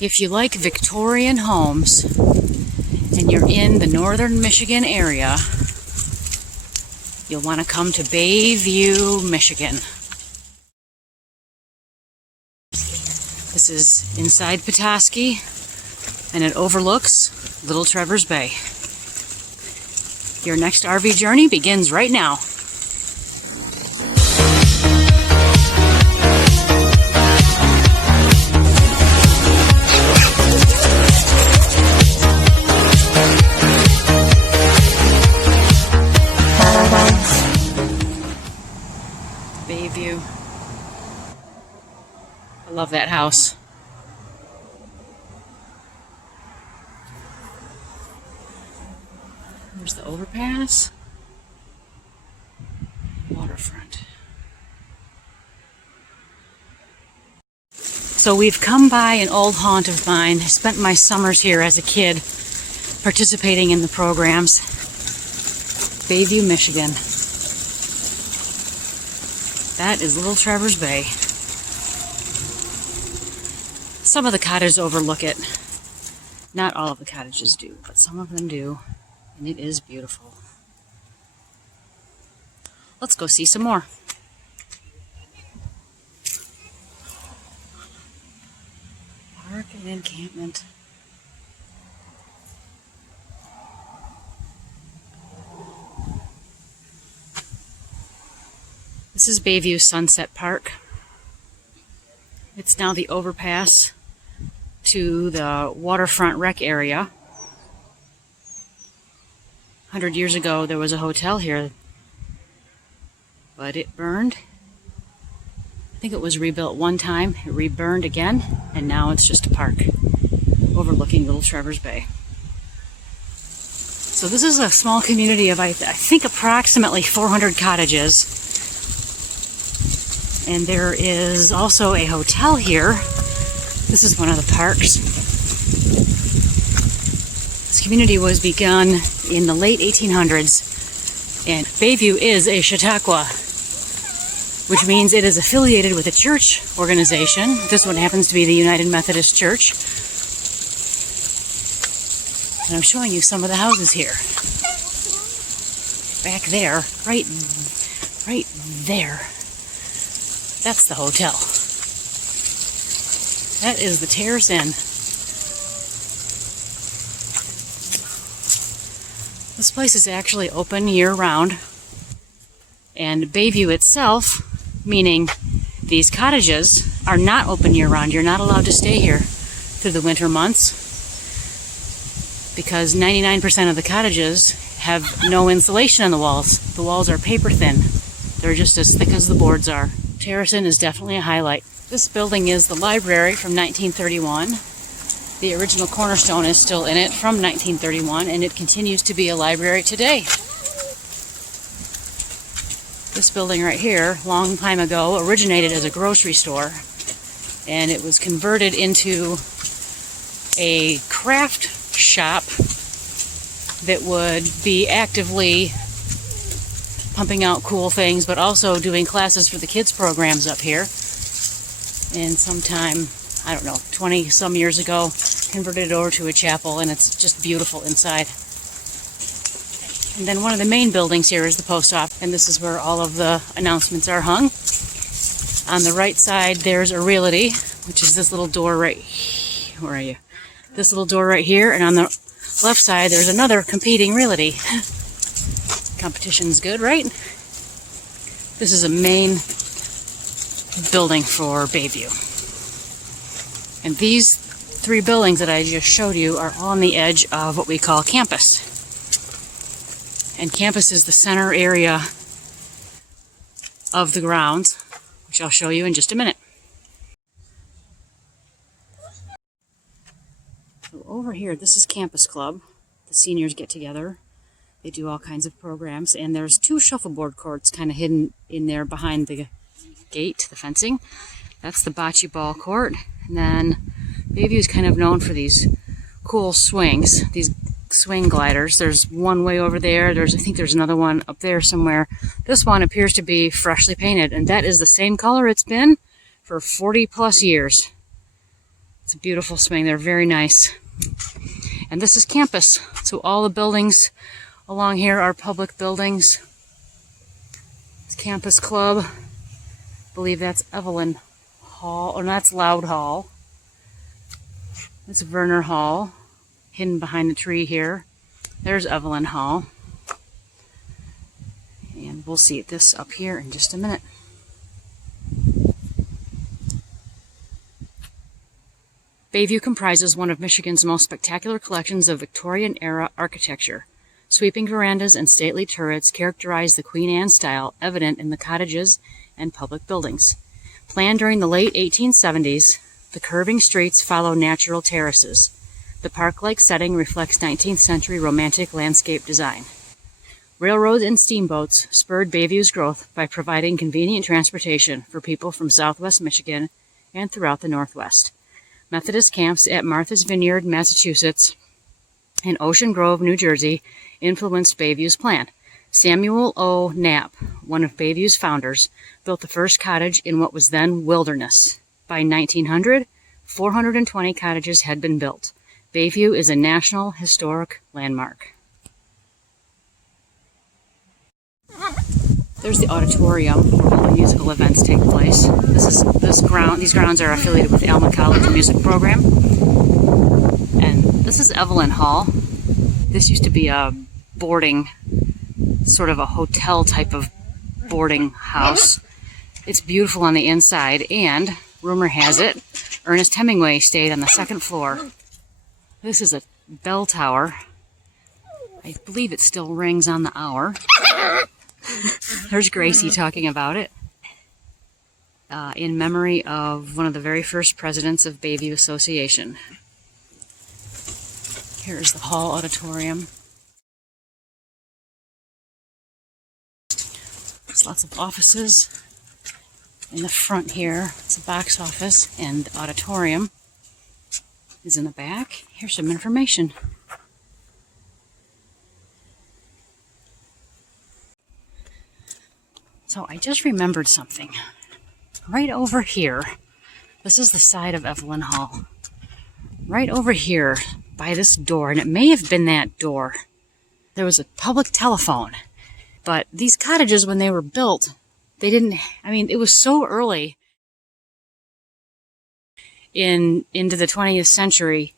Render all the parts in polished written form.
If you like Victorian homes and you're in the northern Michigan area, you'll want to come to Bayview, Michigan. This is inside Petoskey, and it overlooks Little Traverse Bay. Your next RV journey begins right now. Bayview. I love that house. There's the overpass. Waterfront. So we've come by an old haunt of mine. I spent my summers here as a kid participating in the programs. Bayview, Michigan. That is Little Traverse Bay. Some of the cottages overlook it. Not all of the cottages do, but some of them do. And it is beautiful. Let's go see some more. Park and encampment. This is Bayview Sunset Park. It's now the overpass to the Waterfront rec area. 100 years ago there was a hotel here, but it burned. I think it was rebuilt one time, it reburned again, and now it's just a park overlooking Little Traverse Bay. So this is a small community of I think approximately 400 cottages. And there is also a hotel here. This is one of the parks. This community was begun in the late 1800s, and Bayview is a chautauqua, which means it is affiliated with a church organization. This one happens to be the United Methodist Church. And I'm showing you some of the houses here. Back there, right there. That's the hotel. That is the Terrace Inn. This place is actually open year-round. And Bayview itself, meaning these cottages, are not open year-round. You're not allowed to stay here through the winter months because 99% of the cottages have no insulation on the walls. The walls are paper thin. They're just as thick as the boards are. Terrace Inn is definitely a highlight. This building is the library from 1931. The original cornerstone is still in it from 1931, and it continues to be a library today. This building right here, long time ago, originated as a grocery store, and it was converted into a craft shop that would be actively pumping out cool things, but also doing classes for the kids programs up here. And sometime, I don't know, 20 some years ago, converted it over to a chapel, and it's just beautiful inside. And then one of the main buildings here is the post office, and this is where all of the announcements are hung. On the right side, there's a realty, which is this little door right, where are you? This little door right here, and on the left side, there's another competing realty. Competition's good, right? This is a main building for Bayview. And these three buildings that I just showed you are on the edge of what we call campus. And campus is the center area of the grounds, which I'll show you in just a minute. So over here, this is Campus Club. The seniors get together. They do all kinds of programs, and there's two shuffleboard courts kind of hidden in there behind the gate, the fencing. That's the bocce ball court. And then Bayview is kind of known for these cool swings, these swing gliders. There's one way over there. I think there's another one up there somewhere. This one appears to be freshly painted, and that is the same color it's been for 40 plus years. It's a beautiful swing. They're very nice. And this is campus. So all the buildings along here are public buildings. It's Campus Club. I believe that's Evelyn Hall. Oh, no, that's Loud Hall. That's Werner Hall, hidden behind the tree here. There's Evelyn Hall. And we'll see this up here in just a minute. Bayview comprises one of Michigan's most spectacular collections of Victorian-era architecture. Sweeping verandas and stately turrets characterize the Queen Anne style evident in the cottages and public buildings. Planned during the late 1870s, the curving streets follow natural terraces. The park-like setting reflects 19th century romantic landscape design. Railroads and steamboats spurred Bayview's growth by providing convenient transportation for people from southwest Michigan and throughout the Northwest. Methodist camps at Martha's Vineyard, Massachusetts, and Ocean Grove, New Jersey, influenced Bayview's plan. Samuel O. Knapp, one of Bayview's founders, built the first cottage in what was then wilderness. By 1900, 420 cottages had been built. Bayview is a National Historic Landmark. There's the auditorium where all the musical events take place. These grounds are affiliated with the Alma College Music Program. And this is Evelyn Hall. This used to be a boarding, sort of a hotel type of boarding house. It's beautiful on the inside, and rumor has it, Ernest Hemingway stayed on the second floor. This is a bell tower. I believe it still rings on the hour. There's Gracie talking about it. In memory of one of the very first presidents of Bayview Association. Here's the Hall Auditorium. There's lots of offices in the front here. It's a box office, and the auditorium is in the back. Here's some information. So I just remembered something. Right over here, this is the side of Evelyn Hall. Right over here by this door, and it may have been that door, there was a public telephone. But these cottages, when they were built, they didn't, it was so early into the 20th century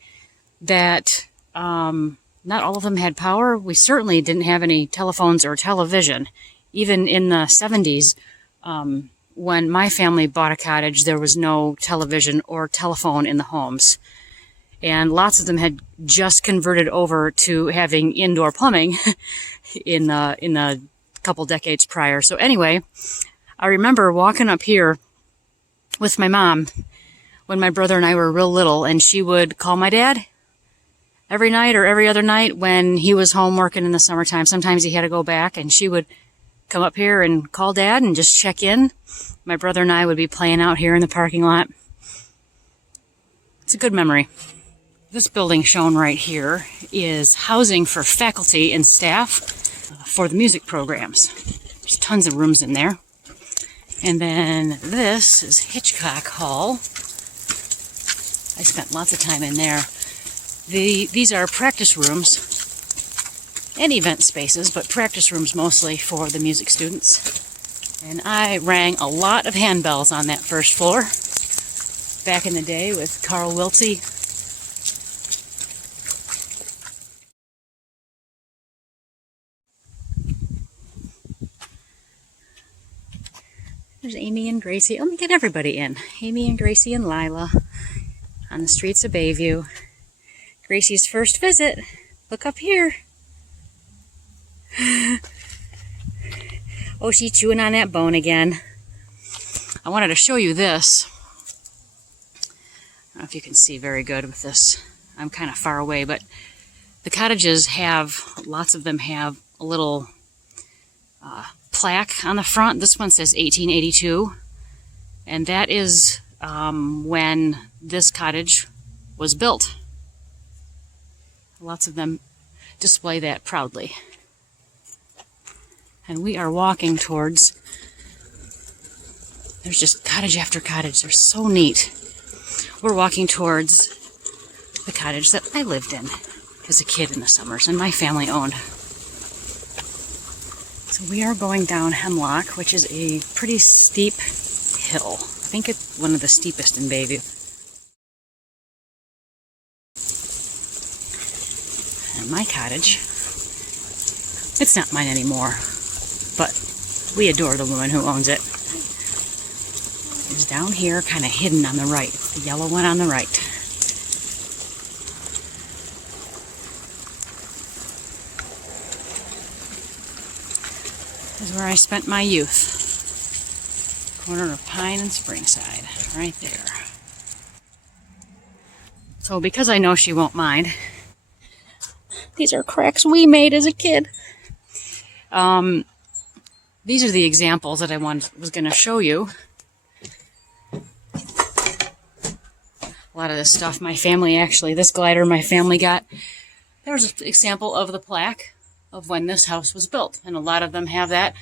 that not all of them had power. We certainly didn't have any telephones or television. Even in the 70s, when my family bought a cottage, there was no television or telephone in the homes. And lots of them had just converted over to having indoor plumbing in the couple decades prior. So anyway, I remember walking up here with my mom when my brother and I were real little, and she would call my dad every night or every other night when he was home working in the summertime. Sometimes he had to go back, and she would come up here and call Dad and just check in. My brother and I would be playing out here in the parking lot. It's a good memory. This building shown right here is housing for faculty and staff for the music programs. There's tons of rooms in there. And then this is Hitchcock Hall. I spent lots of time in there. These are practice rooms and event spaces, but practice rooms mostly for the music students. And I rang a lot of handbells on that first floor back in the day with Carl Wiltsey. There's Amy and Gracie. Let me get everybody in. Amy and Gracie and Lila on the streets of Bayview. Gracie's first visit. Look up here. Oh, she's chewing on that bone again. I wanted to show you this. I don't know if you can see very good with this. I'm kind of far away, but the cottages have, lots of them have a little plaque on the front. This one says 1882, and that is when this cottage was built. Lots of them display that proudly. And we are walking towards, there's just cottage after cottage. They're so neat. we're walking towards the cottage that I lived in as a kid in the summers and my family owned. So we are going down Hemlock, which is a pretty steep hill. I think it's one of the steepest in Bayview. And my cottage, it's not mine anymore, but we adore the woman who owns it. It's down here, kind of hidden on the right. It's the yellow one on the right. This is where I spent my youth. Corner of Pine and Springside, right there. So because I know she won't mind, these are cracks we made as a kid. These are the examples that I was going to show you. A lot of this stuff my family actually, this glider my family got. There's an example of the plaque of when this house was built, and a lot of them have that.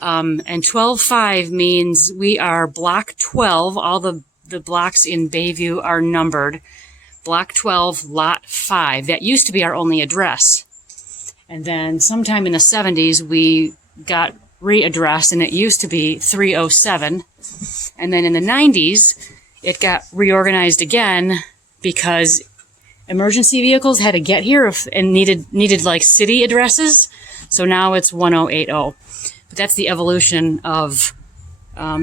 And 12-5 means we are block 12. All the blocks in Bayview are numbered. Block 12, lot 5. That used to be our only address. And then sometime in the 70s, we got readdressed, and it used to be 307. And then in the 90s, it got reorganized again because emergency vehicles had to get here and needed like city addresses. So now it's 1080. But that's the evolution of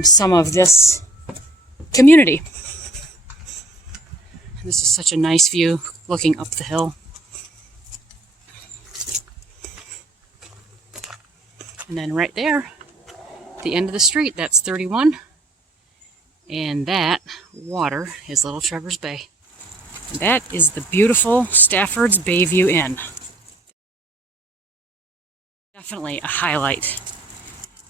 some of this community. This is such a nice view looking up the hill. And then right there, at the end of the street, that's 31. And that water is Little Trevor's Bay. And that is the beautiful Stafford's Bayview Inn. Definitely a highlight.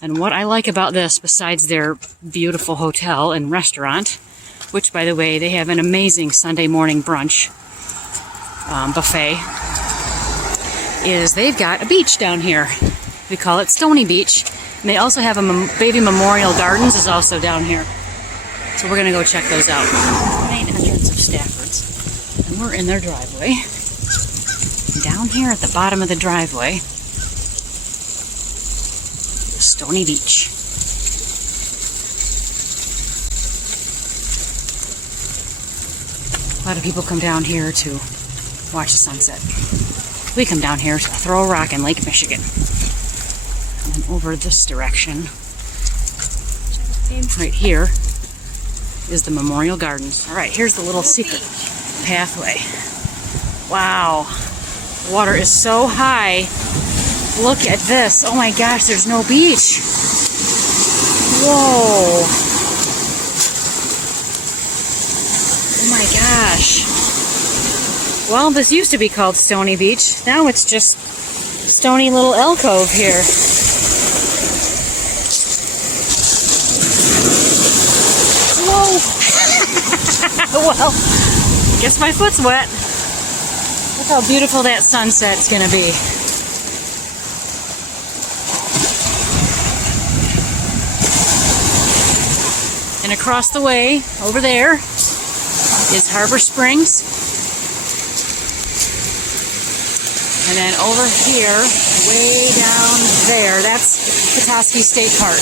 And what I like about this, besides their beautiful hotel and restaurant, which, by the way, they have an amazing Sunday morning brunch buffet, is they've got a beach down here. We call it Stony Beach. And they also have a Bayview Memorial Gardens is also down here. So we're going to go check those out. Main entrance of Stafford's. And we're in their driveway. And down here at the bottom of the driveway is Stony Beach. A lot of people come down here to watch the sunset. We come down here to throw a rock in Lake Michigan. And over this direction, right here, is the Memorial Gardens. All right, here's the little secret pathway. Wow, the water is so high. Look at this. Oh my gosh, there's no beach. Whoa. Oh my gosh. Well, this used to be called Stony Beach. Now it's just stony little alcove here. Whoa. Well, guess my foot's wet. Look how beautiful that sunset's gonna be. And across the way, over there, is Harbor Springs. And then over here, way down there, that's Petoskey State Park.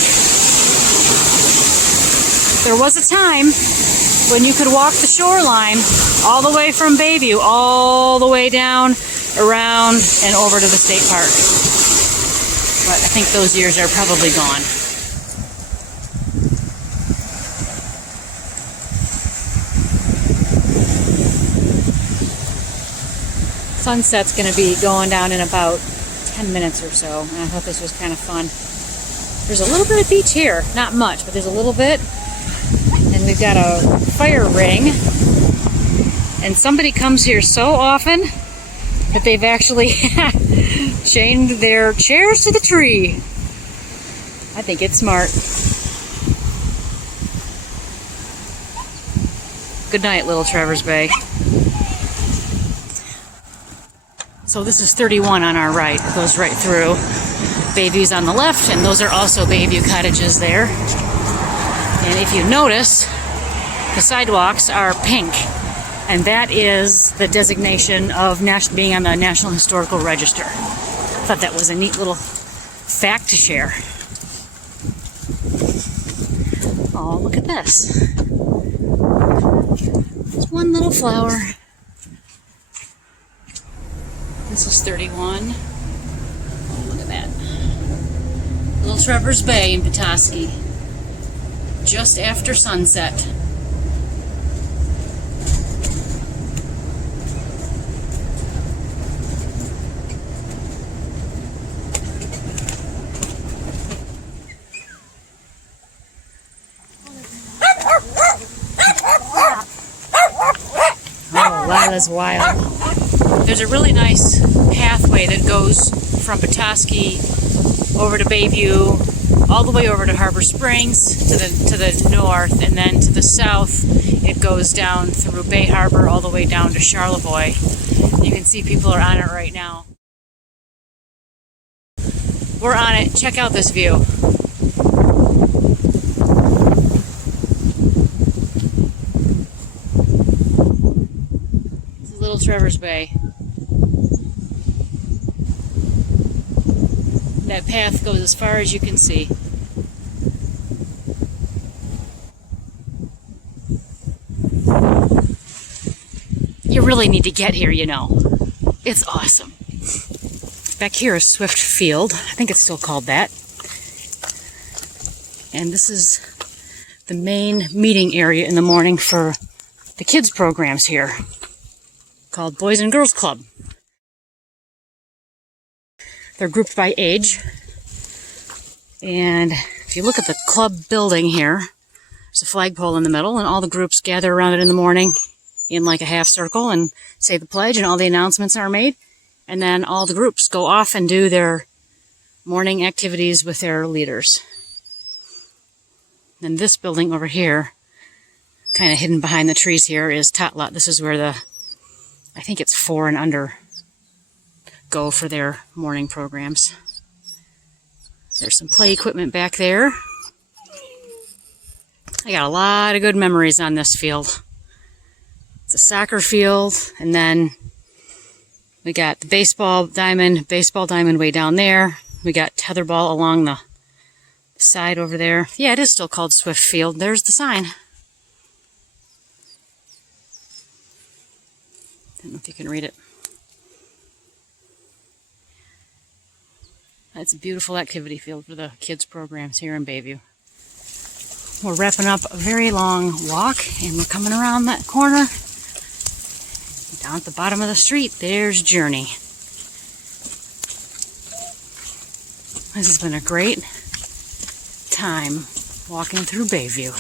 There was a time when you could walk the shoreline all the way from Bayview, all the way down, around, and over to the state park. But I think those years are probably gone. Sunset's going to be going down in about 10 minutes or so, and I thought this was kind of fun. There's a little bit of beach here, not much, but there's a little bit. And we've got a fire ring, and somebody comes here so often that they've actually chained their chairs to the tree. I think it's smart. Good night, Little Trevor's Bay. So this is 31 on our right. It goes right through. Bayview's on the left, and those are also Bayview cottages there. And if you notice, The sidewalks are pink, and that is the designation of being on the National Historical Register. I thought that was a neat little fact to share. Oh, look at this. There's one little flower. This is 31. Oh, look at that. Little Trevor's Bay in Petoskey. Just after sunset. Oh, Lila's wild. There's a really nice pathway that goes from Petoskey over to Bayview, all the way over to Harbor Springs to the north, and then to the south it goes down through Bay Harbor all the way down to Charlevoix. You can see people are on it right now. We're on it. Check out this view. This is Little Trevor's Bay. That path goes as far as you can see. You really need to get here, you know. It's awesome. Back here is Swift Field. I think it's still called that. And this is the main meeting area in the morning for the kids' programs here, called Boys and Girls Club. They're grouped by age. And if you look at the club building here, there's a flagpole in the middle, and all the groups gather around it in the morning in like a half circle and say the pledge, and all the announcements are made. And then all the groups go off and do their morning activities with their leaders. And this building over here, kind of hidden behind the trees here, is Tot Lot. This is where I think it's 4 and under go for their morning programs. There's some play equipment back there. I got a lot of good memories on this field. It's a soccer field, and then we got the baseball diamond way down there. We got tetherball along the side over there. Yeah, it is still called Swift Field. There's the sign. Don't know if you can read it. That's a beautiful activity field for the kids' programs here in Bayview. We're wrapping up a very long walk, and we're coming around that corner. Down at the bottom of the street, there's Journey. This has been a great time walking through Bayview.